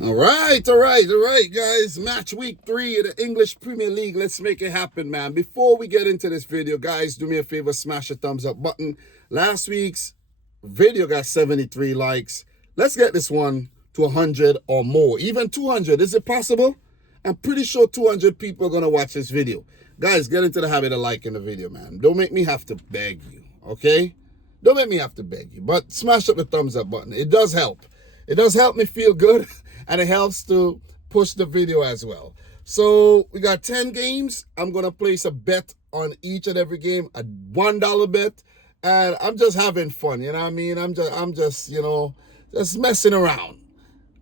All right, guys. Match week 3 of the English Premier League. Let's make it happen, man. Before we get into this video, guys, do me a favor, smash the thumbs up button. Last week's video got 73 likes. Let's get this one to 100 or more, even 200. Is it possible? I'm pretty sure 200 people are going to watch this video. Guys, get into the habit of liking the video, man. Don't make me have to beg you, okay? Don't make me have to beg you, but smash up the thumbs up button. It does help. It does help me feel good, and it helps to push the video as well. So we got 10 games. I'm going to place a bet on each and every game, a $1 bet, and I'm just having fun, you know what I mean? I'm just, just messing around.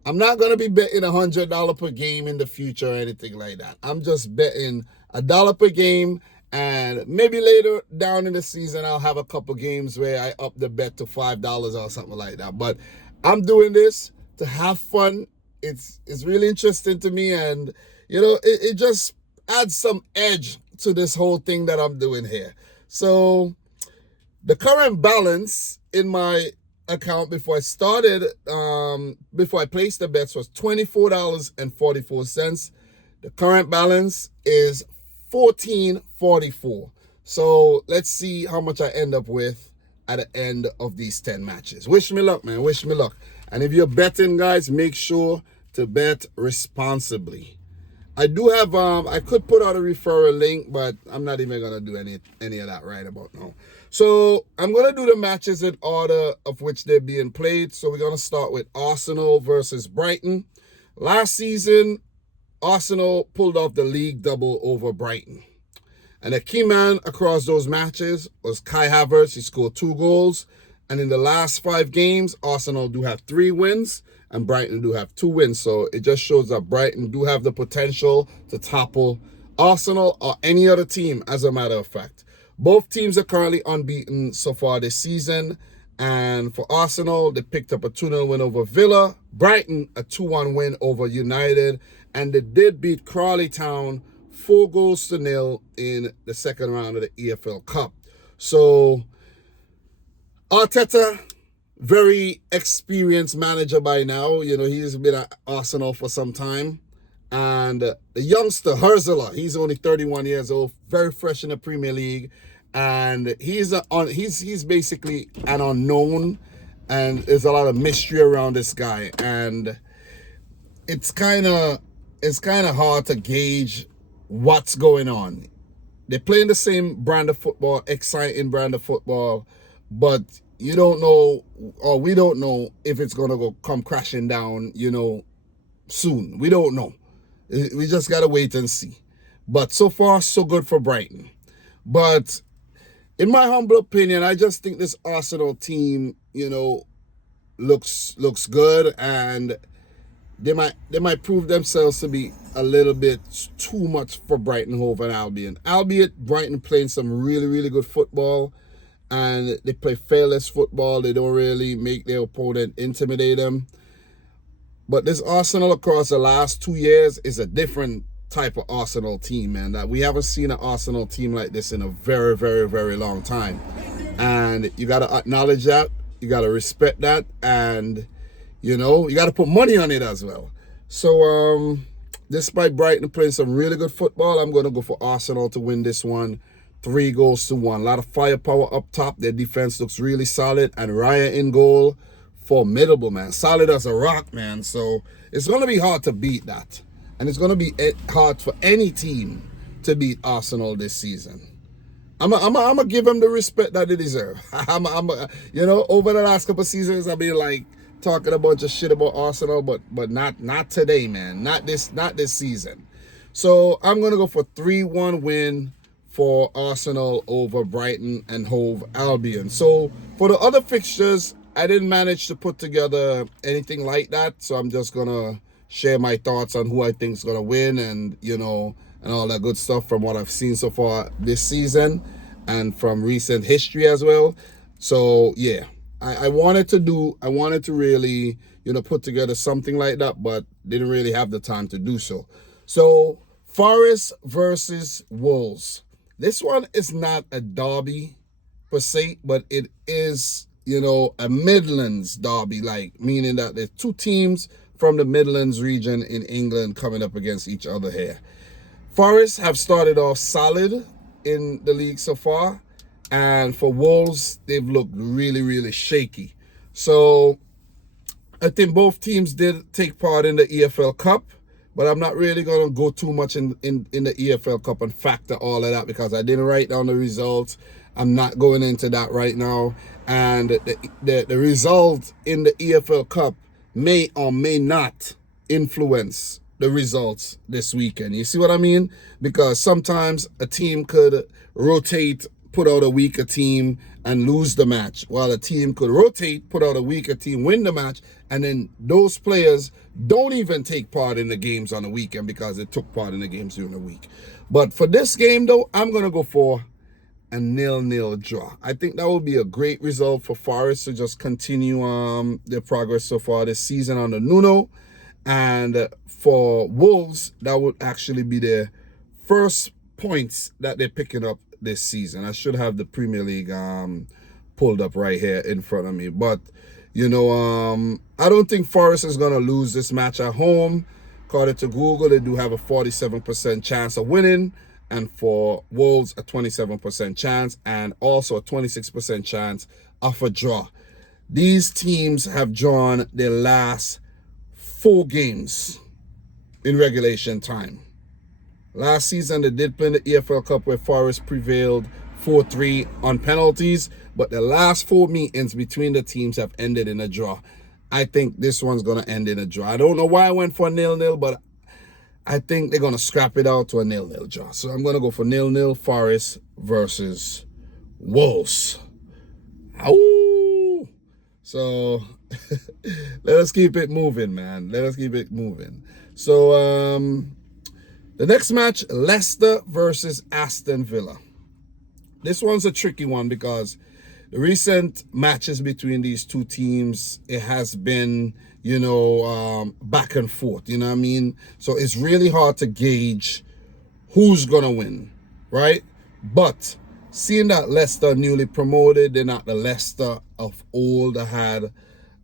I'm not going to be betting $100 per game in the future or anything like that. I'm just betting $1 per game, and maybe later down in the season, I'll have a couple games where I up the bet to $5 or something like that. But I'm doing this to have fun. It's really interesting to me, and, it just adds some edge to this whole thing that I'm doing here. So the current balance in my account before I started, before I placed the bets, was $24.44. The current balance is $14.44. So let's see how much I end up with at the end of these 10 matches. Wish me luck, man. Wish me luck. And if you're betting, guys, make sure to bet responsibly. I do have, I could put out a referral link, but I'm not even going to do any of that right about now. So I'm going to do the matches in order of which they're being played. So we're going to start with Arsenal versus Brighton. Last season, Arsenal pulled off the league double over Brighton. And the key man across those matches was Kai Havertz. He scored 2 goals. And in the last 5 games, Arsenal do have 3 wins and Brighton do have 2 wins. So it just shows that Brighton do have the potential to topple Arsenal or any other team, as a matter of fact. Both teams are currently unbeaten so far this season. And for Arsenal, they picked up a 2-0 win over Villa. Brighton, a 2-1 win over United. And they did beat Crawley Town 4-0 in the second round of the EFL Cup. So Arteta, very experienced manager by now. He's been at Arsenal for some time. And the youngster, Herzler, he's only 31 years old, very fresh in the Premier League. And he's basically an unknown. And there's a lot of mystery around this guy. And it's kind of hard to gauge what's going on. They're playing the same brand of football, exciting brand of football, but you don't know, or we don't know, if it's going to come crashing down, soon. We don't know. We just got to wait and see. But so far, so good for Brighton. But in my humble opinion, I just think this Arsenal team, looks good, and they might prove themselves to be a little bit too much for Brighton Hove and Albion. Albeit Brighton playing some really, really good football, and they play fearless football. They don't really make their opponent intimidate them. But this Arsenal across the last 2 years is a different type of Arsenal team, man. That we haven't seen an Arsenal team like this in a very, very, very long time. And you got to acknowledge that. You got to respect that. And, you got to put money on it as well. So, despite Brighton playing some really good football, I'm going to go for Arsenal to win this one 3-1. A lot of firepower up top. Their defense looks really solid. And Raya in goal, formidable, man. Solid as a rock, man. So it's going to be hard to beat that. And it's going to be hard for any team to beat Arsenal this season. I'm going to give them the respect that they deserve. Over the last couple of seasons, I've been like talking a bunch of shit about Arsenal, but not today, man. Not this season. So I'm going to go for 3-1 win for Arsenal over Brighton and Hove Albion. So for the other fixtures, I didn't manage to put together anything like that. So I'm just going to share my thoughts on who I think is going to win and, and all that good stuff from what I've seen so far this season and from recent history as well. So, yeah, I wanted to really, put together something like that, but didn't really have the time to do so. So, Forest versus Wolves. This one is not a derby per se, but it is, a Midlands derby, meaning that there's 2 teams from the Midlands region in England coming up against each other here. Forest have started off solid in the league so far, and for Wolves, they've looked really, really shaky. So I think both teams did take part in the EFL Cup, but I'm not really going to go too much in the EFL Cup and factor all of that because I didn't write down the results. I'm not going into that right now. And the result in the EFL Cup may or may not influence the results this weekend. You see what I mean? Because sometimes a team could rotate, put out a weaker team and lose the match, while a team could rotate, put out a weaker team, win the match, and then those players don't even take part in the games on the weekend because they took part in the games during the week. But for this game, though, I'm going to go for a 0-0 draw. I think that would be a great result for Forest to just continue their progress so far this season under Nuno. And for Wolves, that would actually be their first points that they're picking up this season. I should have the Premier League pulled up right here in front of me. But, you know, I don't think Forest is going to lose this match at home. According to Google, they do have a 47% chance of winning. And for Wolves, a 27% chance. And also a 26% chance of a draw. These teams have drawn their last 4 games in regulation time. Last season, they did play in the EFL Cup where Forest prevailed 4-3 on penalties, but the last 4 meetings between the teams have ended in a draw. I think this one's going to end in a draw. I don't know why I went for a 0-0, but I think they're going to scrap it out to a 0-0 draw. So I'm going to go for 0-0 Forest versus Wolves. Ow! So let us keep it moving, man. Let us keep it moving. So the next match, Leicester versus Aston Villa. This one's a tricky one because the recent matches between these two teams, it has been, you know, back and forth, you know what I mean? So it's really hard to gauge who's going to win, right? But seeing that Leicester newly promoted, they're not the Leicester of old that had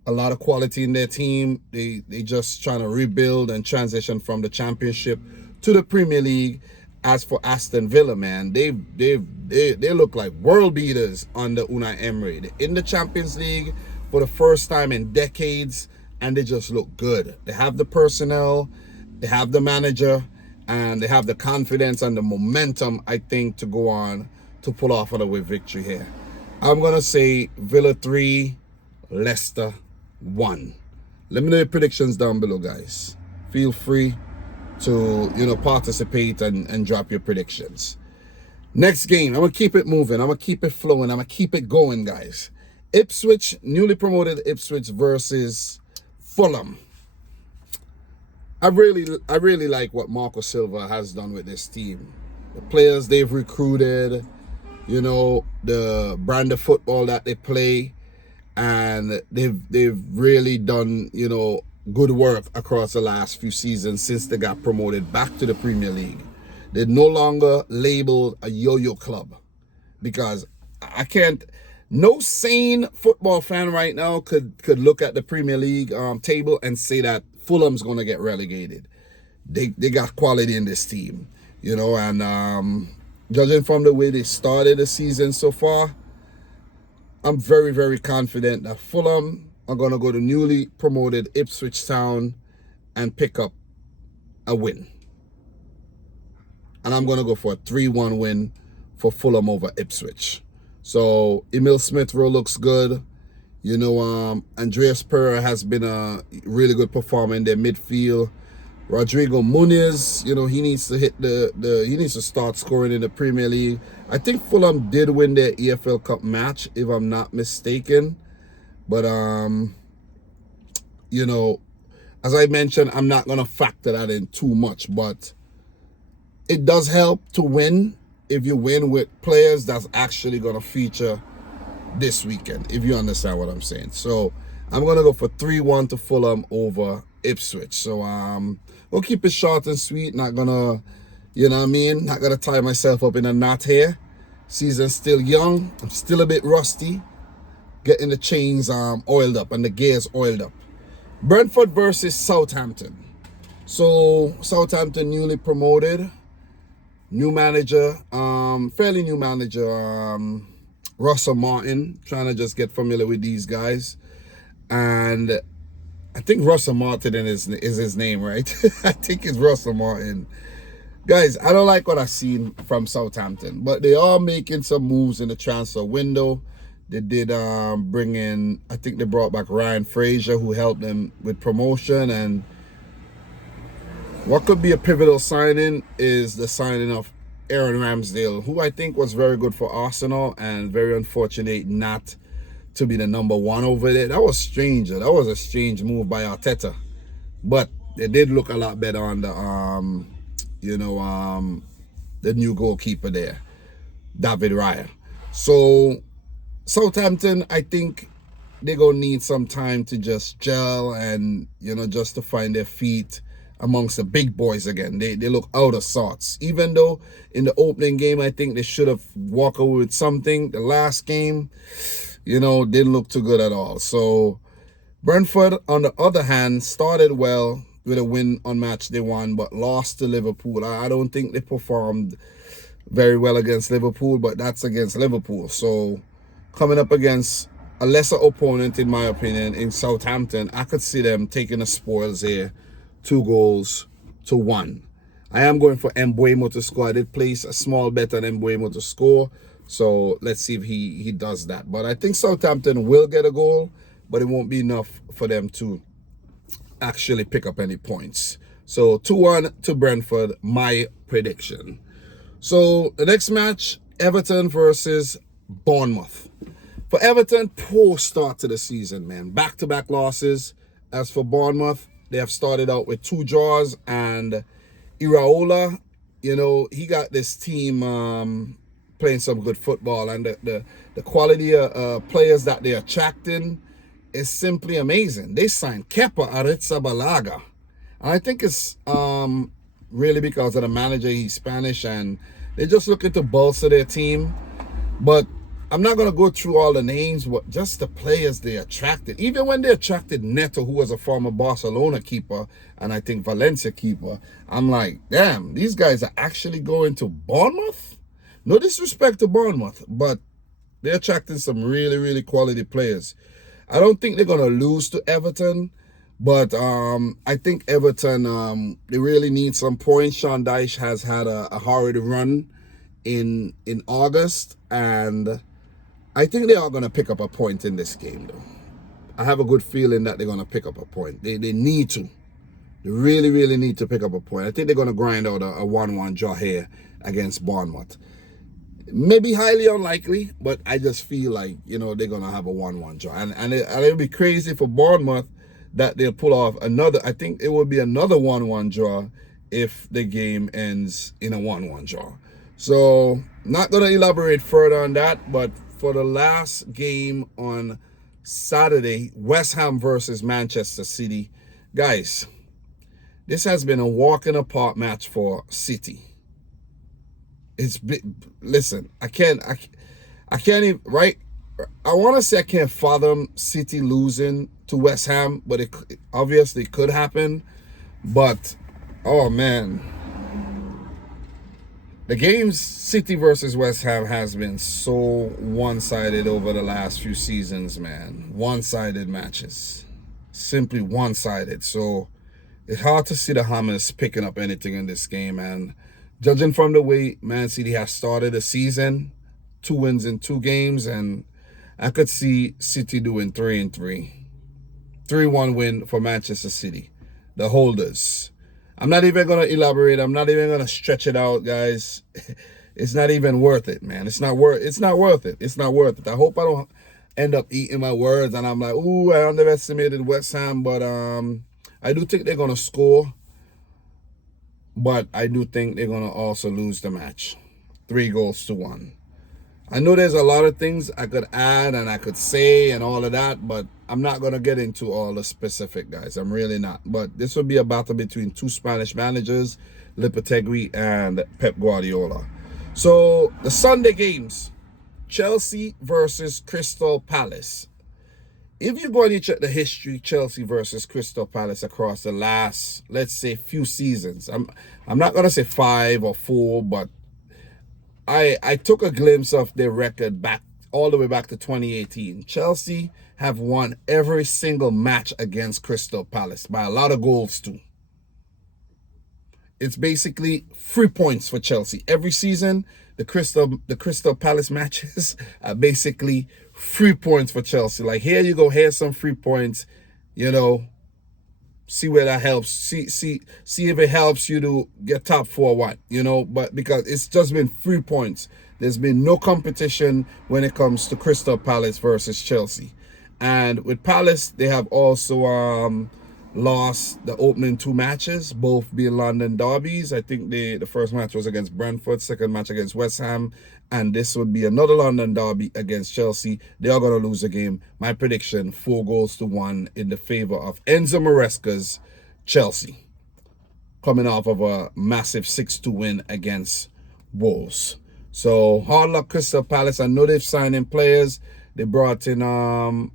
a lot of quality in their team. They just trying to rebuild and transition from the Championship to the Premier League. As for Aston Villa, man, they look like world beaters under Unai Emery. They're in the Champions League for the first time in decades, and they just look good. They have the personnel, they have the manager, and they have the confidence and the momentum, I think, to go on to pull off another victory here. I'm going to say Villa 3, Leicester 1. Let me know your predictions down below, guys. Feel free to, you know, participate and drop your predictions. Next game, I'm going to keep it moving. I'm going to keep it flowing. I'm going to keep it going, guys. Ipswich, newly promoted Ipswich versus Fulham. I really like what Marco Silva has done with this team. The players they've recruited, you know, the brand of football that they play, and they've really done, you know, good work across the last few seasons since they got promoted back to the Premier League. They're no longer labeled a yo-yo club, because I can't, no sane football fan right now could look at the Premier League table and say that Fulham's going to get relegated. They got quality in this team, you know, and judging from the way they started the season so far, I'm very, very confident that Fulham are going to go to newly promoted Ipswich Town and pick up a win. And I'm going to go for a 3-1 win for Fulham over Ipswich. So Emil Smith-Rowe looks good. You know, Andreas Pereira has been a really good performer in their midfield. Rodrigo Muniz, you know, he needs to hit he needs to start scoring in the Premier League. I think Fulham did win their EFL Cup match, if I'm not mistaken. But, you know, as I mentioned, I'm not going to factor that in too much. But it does help to win if you win with players that's actually going to feature this weekend, if you understand what I'm saying. So I'm going to go for 3-1 to Fulham over Ipswich. So we'll keep it short and sweet. Not going to, you know what I mean, not going to tie myself up in a knot here. Season's still young. I'm still a bit rusty. Getting the chains oiled up and the gears oiled up. Brentford versus Southampton. So Southampton newly promoted, new manager, fairly new manager, Russell Martin, trying to just get familiar with these guys. And I think Russell Martin is his name, right? I think it's Russell Martin. Guys, I don't like what I've seen from Southampton, but they are making some moves in the transfer window. They did bring in, I think they brought back Ryan Fraser, who helped them with promotion. And what could be a pivotal signing is the signing of Aaron Ramsdale, who I think was very good for Arsenal and very unfortunate not to be the number one over there. That was strange. That was a strange move by Arteta. But they did look a lot better on the the new goalkeeper there, David Raya. So Southampton, I think they're going to need some time to just gel and, just to find their feet amongst the big boys again. They look out of sorts. Even though in the opening game, I think they should have walked away with something. The last game, didn't look too good at all. So Brentford, on the other hand, started well with a win on match day one, but lost to Liverpool. I don't think they performed very well against Liverpool, but that's against Liverpool. So coming up against a lesser opponent, in my opinion, in Southampton, I could see them taking the spoils here, 2-1. I am going for Mbeumo to score. I did place a small bet on Mbeumo to score, so let's see if he does that. But I think Southampton will get a goal, but it won't be enough for them to actually pick up any points. So 2-1 to Brentford, my prediction. So the next match, Everton versus Bournemouth. For Everton, poor start to the season, man. Back-to-back losses. As for Bournemouth, they have started out with 2 draws, and Iraola, he got this team playing some good football, and the quality of players that they're attracting is simply amazing. They signed Kepa Arrizabalaga, and I think it's really because of the manager. He's Spanish, and they're just looking to bolster their team. But I'm not going to go through all the names, but just the players they attracted. Even when they attracted Neto, who was a former Barcelona keeper, and I think Valencia keeper, I'm like, damn, these guys are actually going to Bournemouth? No disrespect to Bournemouth, but they're attracting some really, really quality players. I don't think they're going to lose to Everton, but I think Everton, they really need some points. Sean Dyche has had a horrid run in August, and I think they are going to pick up a point in this game, though. I have a good feeling that they're going to pick up a point. They need to. They really, really need to pick up a point. I think they're going to grind out a 1-1 draw here against Bournemouth. Maybe highly unlikely, but I just feel like, they're going to have a 1-1 draw. And it'll be crazy for Bournemouth that they'll pull off another. I think it will be another 1-1 draw if the game ends in a 1-1 draw. So, not going to elaborate further on that, but for the last game on Saturday, West Ham versus Manchester City. Guys, this has been a walk in the park match for City. Listen, I can't even, right? I want to say I can't fathom City losing to West Ham, but it obviously could happen. But, oh man, the games City versus West Ham has been so one-sided over the last few seasons, man. One-sided matches. Simply one-sided. So it's hard to see the Hammers picking up anything in this game. And judging from the way Man City has started the season, 2 wins in 2 games, and I could see City doing 3-3. 3-1 win for Manchester City, the holders. I'm not even going to elaborate. I'm not even going to stretch it out, guys. It's not even worth it, man. It's not worth it. It's not worth it. I hope I don't end up eating my words and I'm like, ooh, I underestimated West Ham, but I do think they're going to score. But I do think they're going to also lose the match. 3-1. I know there's a lot of things I could add and I could say and all of that, but I'm not going to get into all the specific, guys. I'm really not. But this will be a battle between 2 Spanish managers, Lopetegui and Pep Guardiola. So the Sunday games, Chelsea versus Crystal Palace. if you go and you check the history, Chelsea versus Crystal Palace across the last, let's say, few seasons. I'm not gonna say 5 or 4, but I took a glimpse of their record back all the way back to 2018. Chelsea have won every single match against Crystal Palace by a lot of goals too. It's basically 3 points for Chelsea. Every season, the Crystal Palace matches are basically 3 points for Chelsea. Like, here you go, here's some 3 points, you know, see where that helps. See if it helps you to get top 4 or what, you know, but because it's just been 3 points. There's been no competition when it comes to Crystal Palace versus Chelsea. And with Palace, they have also lost the opening 2 matches, both being London derbies. I think the first match was against Brentford, second match against West Ham, and this would be another London derby against Chelsea. They are going to lose the game. My prediction, 4-1 in the favor of Enzo Maresca's Chelsea, coming off of a massive 6-2 win against Wolves. So hard luck, Crystal Palace. I know they've signed in players. They brought in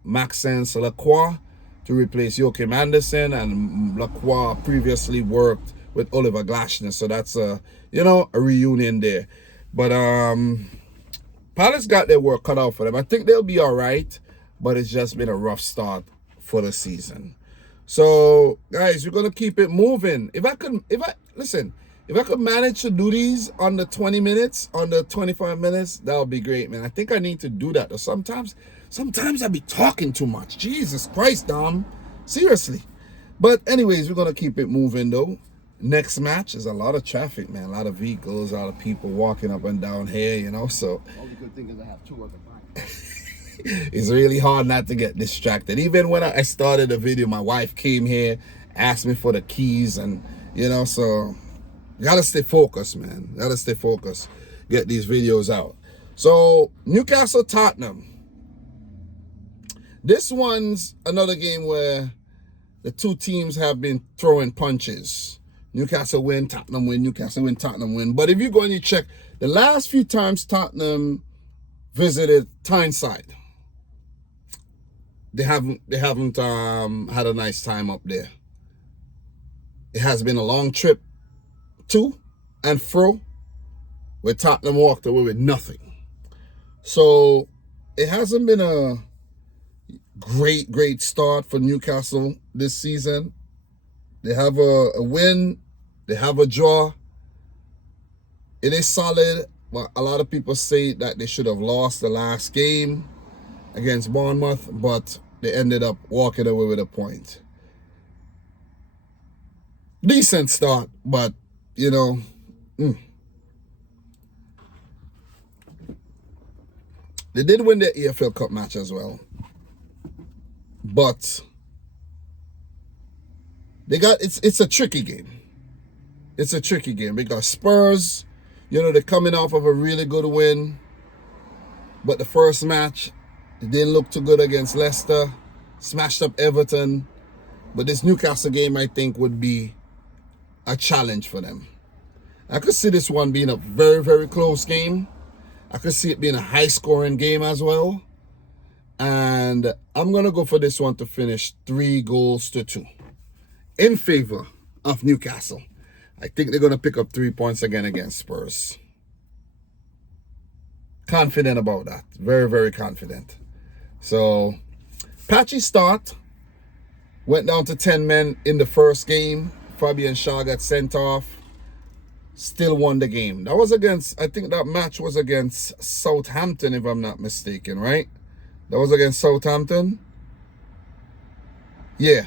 Maxence Lacroix to replace Joachim Andersen, and Lacroix previously worked with Oliver Glasner, so that's a reunion there. But Palace got their work cut out for them. I think they'll be all right, but it's just been a rough start for the season. So guys, we're gonna keep it moving. If I could manage to do these under 20 minutes, under 25 minutes, that would be great, man. I think I need to do that. Or sometimes I be talking too much. Jesus Christ, Dom. Seriously. But anyways, we're going to keep it moving, though. Next match is a lot of traffic, man. A lot of vehicles, a lot of people walking up and down here, you know. So only good thing is I have 2 other bikes. It's really hard not to get distracted. Even when I started the video, my wife came here, asked me for the keys, and, you know, so gotta stay focused, man. Gotta stay focused. Get these videos out. So, Newcastle, Tottenham. This one's another game where the 2 teams have been throwing punches. Newcastle win, Tottenham win, Newcastle win, Tottenham win. But if you go and you check, the last few times Tottenham visited Tyneside, they haven't had a nice time up there. It has been a long trip to and fro, where Tottenham walked away with nothing. So it hasn't been a great start for Newcastle this season. They have a win, they have a draw. It is solid, but a lot of people say that they should have lost the last game against Bournemouth, but they ended up walking away with a point. Decent start, but you know, they did win the EFL Cup match as well. But it's a tricky game. It's a tricky game because Spurs, you know, they're coming off of a really good win. But the first match, it didn't look too good against Leicester. Smashed up Everton. But this Newcastle game, I think, would be a challenge for them. I could see this one being a very, very close game. I could see it being a high-scoring game as well. And I'm going to go for this one to finish 3-2 in favor of Newcastle. I think they're going to pick up 3 points again against Spurs. Confident about that. Very, very confident. So, patchy start. Went down to 10 men in the first game. Fabian Shaw got sent off. Still won the game. That was against, I think that match was against Southampton, if I'm not mistaken, right? That was against Southampton. Yeah.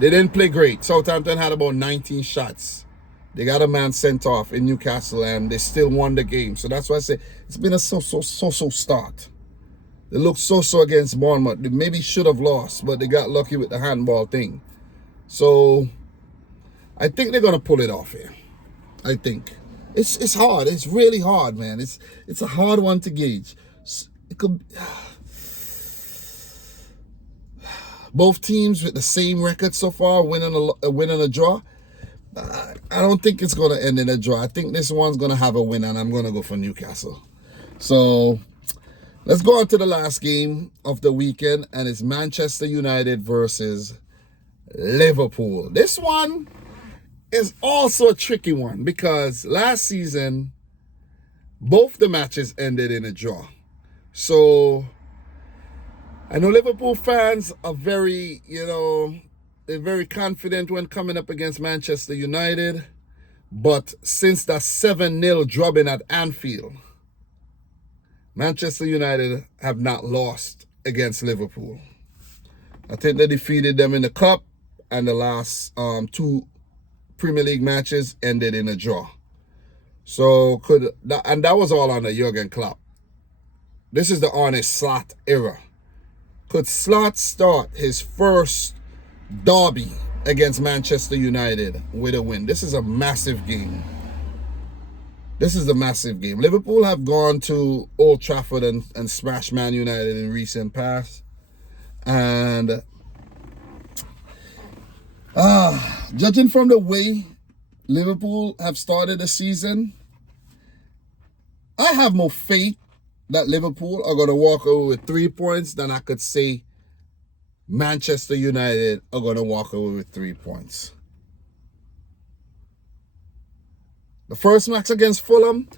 They didn't play great. Southampton had about 19 shots. They got a man sent off in Newcastle, and they still won the game. So that's why I say it's been a so-so start. They looked so-so against Bournemouth. They maybe should have lost, but they got lucky with the handball thing. So I think they're going to pull it off here. I think. It's hard. It's really hard, man. It's a hard one to gauge. It could... Both teams with the same record so far, winning a draw. I don't think it's going to end in a draw. I think this one's going to have a win, and I'm going to go for Newcastle. So, Let's go on to the last game of the weekend, and it's Manchester United versus Liverpool. This one is also a tricky one because last season, both the matches ended in a draw. So I know Liverpool fans are very, they're very confident when coming up against Manchester United. But since that 7-0 drubbing at Anfield, Manchester United have not lost against Liverpool. I think they defeated them in the cup, and the last two Premier League matches ended in a draw. So that was all under Jurgen Klopp. This is the Arne Slot era. Could Slot start his first derby against Manchester United with a win? This is a massive game. This is a massive game. Liverpool have gone to Old Trafford and smashed Man United in recent past. And judging from the way Liverpool have started the season, I have more faith that Liverpool are going to walk away with 3 points than I could say Manchester United are going to walk away with 3 points. The first match against Fulham,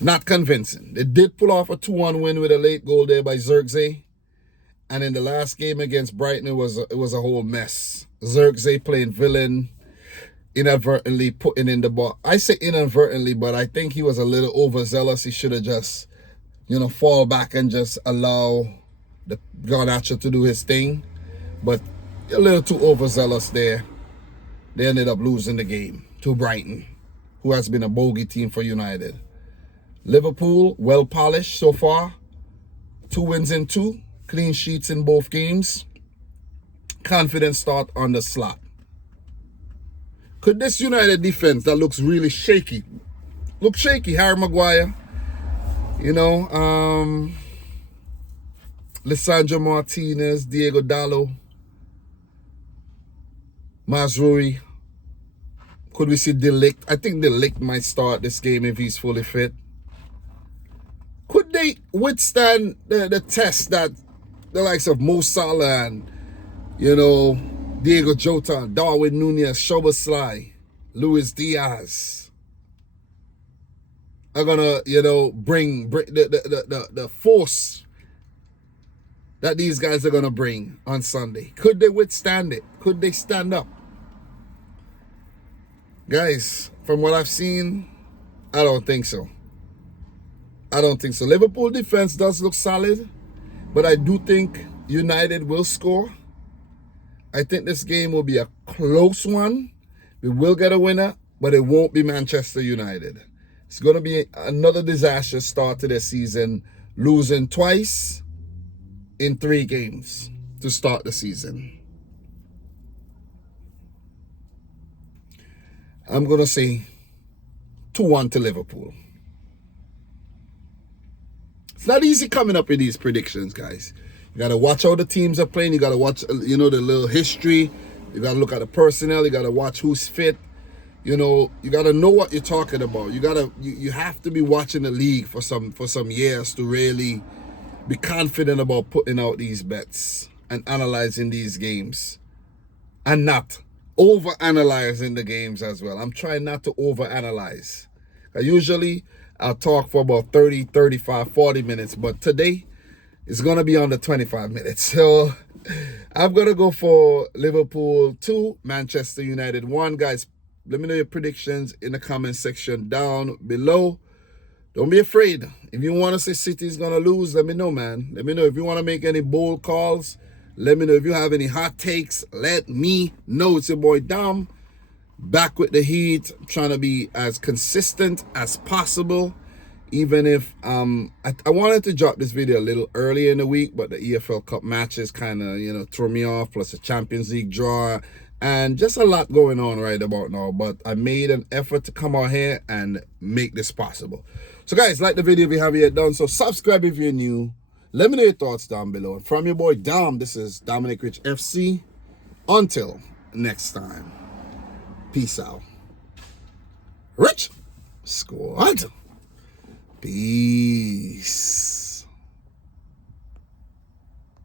not convincing. They did pull off a 2-1 win with a late goal there by Zirkzee. And in the last game against Brighton, it was a whole mess. Zirkzee playing villain, inadvertently putting in the ball. I say inadvertently, but I think he was a little overzealous. He should have just, fall back and just allow the Garnacho to do his thing. But a little too overzealous there. They ended up losing the game to Brighton, who has been a bogey team for United. Liverpool, well polished so far. 2 wins in 2. Clean sheets in both games. Confident start on the Slot. Could this United defense that looks really shaky, look shaky? Harry Maguire, Lisandro Martinez, Diego Dallo, Mazraoui. Could we see De Ligt? I think De Ligt might start this game if he's fully fit. Could they withstand the test that the likes of Mo Salah and, Diego Jota, Darwin Núñez, Szoboszlai, Luis Diaz are gonna, bring the force that these guys are gonna bring on Sunday? Could they withstand it? Could they stand up? Guys, from what I've seen, I don't think so. Liverpool defense does look solid, but I do think United will score. I think this game will be a close one. We will get a winner, but it won't be Manchester United. It's going to be another disastrous start to the season, losing twice in 3 games to start the season. I'm going to say 2-1 to Liverpool. It's not easy coming up with these predictions, guys. You got to watch how the teams are playing. You got to watch, the little history. You got to look at the personnel. You got to watch who's fit. You got to know what you're talking about. You have to be watching the league for some years to really be confident about putting out these bets and analyzing these games and not over-analyzing the games as well. I'm trying not to over-analyze. Usually, I'll talk for about 30, 35, 40 minutes, but today, it's going to be under 25 minutes. So, I'm going to go for Liverpool 2, Manchester United 1. Guys, let me know your predictions in the comment section down below. Don't be afraid. If you want to say City's going to lose, let me know, man. Let me know. If you want to make any bold calls, let me know. If you have any hot takes, let me know. It's your boy Dom, back with the heat, trying to be as consistent as possible. Even if I wanted to drop this video a little earlier in the week, but the EFL Cup matches kind of, threw me off, plus the Champions League draw, and just a lot going on right about now. But I made an effort to come out here and make this possible. So guys, like the video if you haven't yet done so. Subscribe if you're new. Let me know your thoughts down below. And from your boy Dom, this is Dominic Rich FC. Until next time, peace out. Rich Squad. Peace.